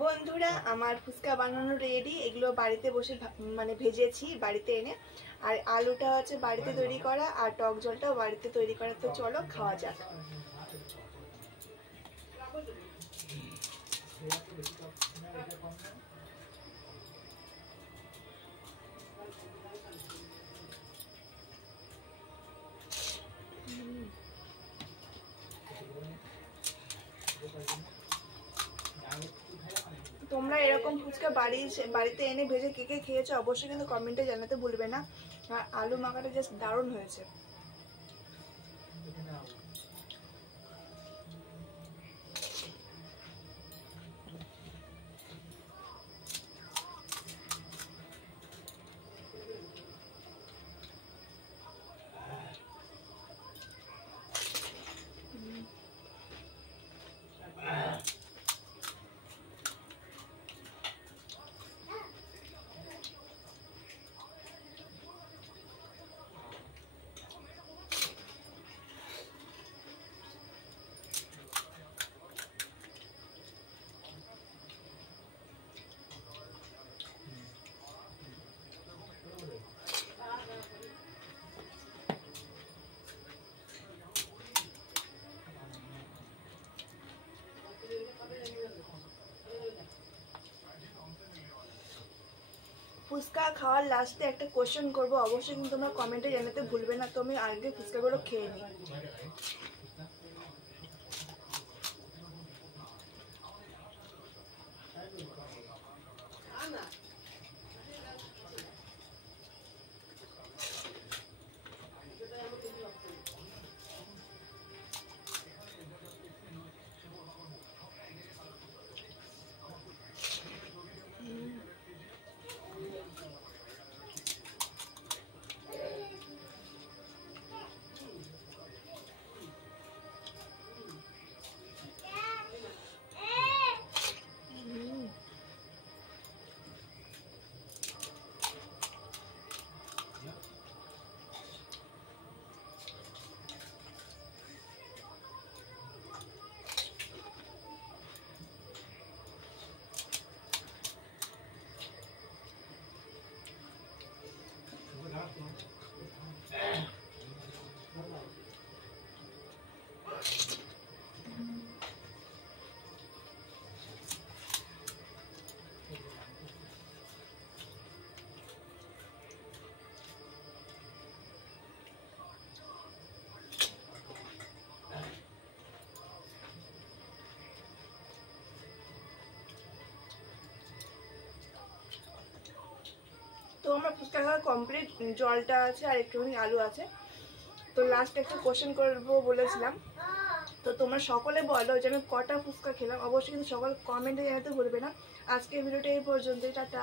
বন্ধুরা আমার ফুচকা বানানো রেডি। এগুলো বাড়িতে বসে মানে ভেজেছি বাড়িতে এনে, আর আলুটা হচ্ছে বাড়িতে তৈরি করা, আর টক জলটাও বাড়িতে তৈরি করা। তো চলো খাওয়া যাক। তোমরা এরকম ফুচকা বাড়িতে এনে ভেজে কে কে খেয়েছো অবশ্যই কিন্তু কমেন্টে জানাতে ভুলবে না। আর আলু মাখাটা জাস্ট দারুণ হয়েছে। ফুচকা খাওয়ার লাস্টে একটা কোশ্চেন করবো, অবশ্যই কিন্তু তোমরা কমেন্টে জানাতে ভুলবে না। তো আমি আগে ফুচকাগুলো খেয়ে নিই। তো আমার ফুচকা খাওয়া কমপ্লিট। জলটা আছে আর একটুখানি আলু আছে। তো লাস্ট একটা কোশ্চেন করবো বলেছিলাম, তো তোমরা সকলে বলো যে আমি কটা ফুচকা খেলাম। অবশ্যই কিন্তু সকল কমেন্টে জানাতে ভুলবে না। আজকের ভিডিওটা এই পর্যন্তই। টাটা।